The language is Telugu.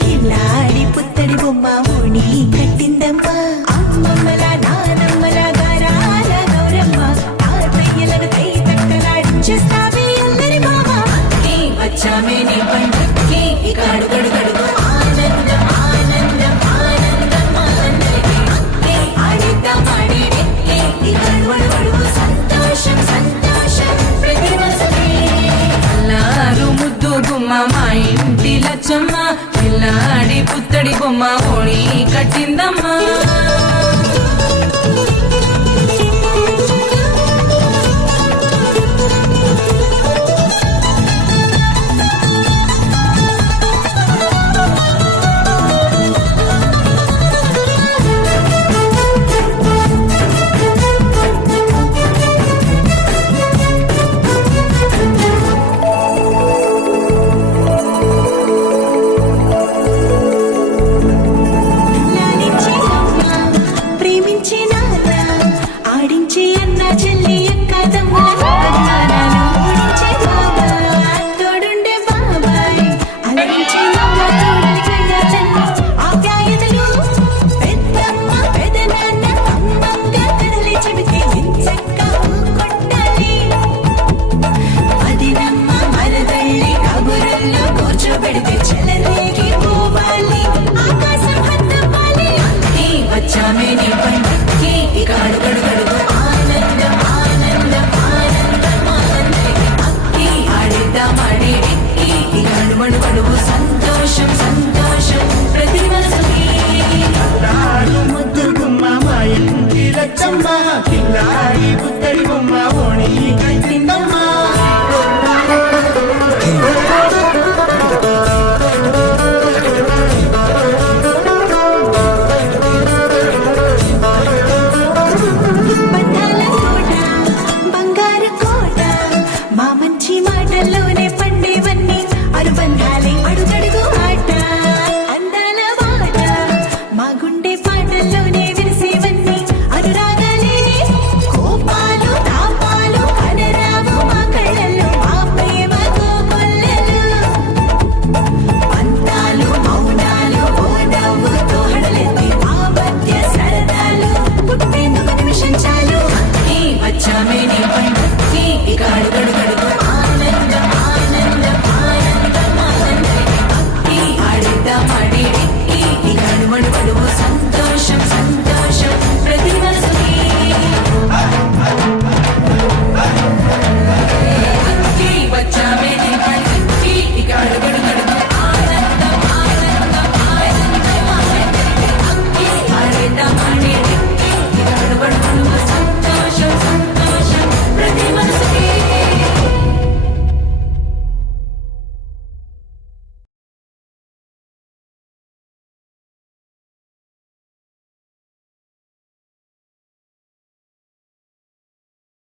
కిల్లాడి పుత్తడి బొమ్మ ఓణి కట్టిందమ్మా అమ్మమ్మల నానమ్మల గారాల గౌరమ్మ తాతయ్యలను కై తట్టలాడించేస్తావే అల్లరి మామ నీ వచ్చామే నీ పండక్కి ఇక అడుగడుగడుగు ఆనందం ఆనందం ఆనందం అందరికీ అక్కే ఆడిద్దాం ఆడేడెక్కే ఇక అడుగడుగడుగు సంతోషం సంతోషం ప్రతి మనసుకి అల్లారు ముద్దు గుమ్మ మా ఇంటి లచ్చమ్మ పిల్లాడి పుత్తడి బొమ్మ ఓణి కట్టిందమ్మా సంతోషం సంతోషం ప్రతి మనసుకి ముద్దు గుమ్మ మా ఇంటి లచ్చమ్మ కిల్లాడి పుత్తడి బొమ్మ ఓణి కట్టిందమ్మా బంధాల కోట బంగారు కోట మా మంచి మాటల్లోనే పండేవన్నీ అనుబంధాలే అడుగడుగు ఆట అందాల బాట మా గుండె పాటల్లోనే విరిసేవన్నీ అనురాగాలే కోపాలు తాపాలు కనరావు మా కళ్ళల్లో మా ప్రేమ కోకొల్లలు పంతాలు మౌనాలు ఓ నవ్వుతో హడలెత్తి మా మధ్య సరదాలు పుట్టేందుకు నిమిషం చాలు నీ వచ్చామే నీ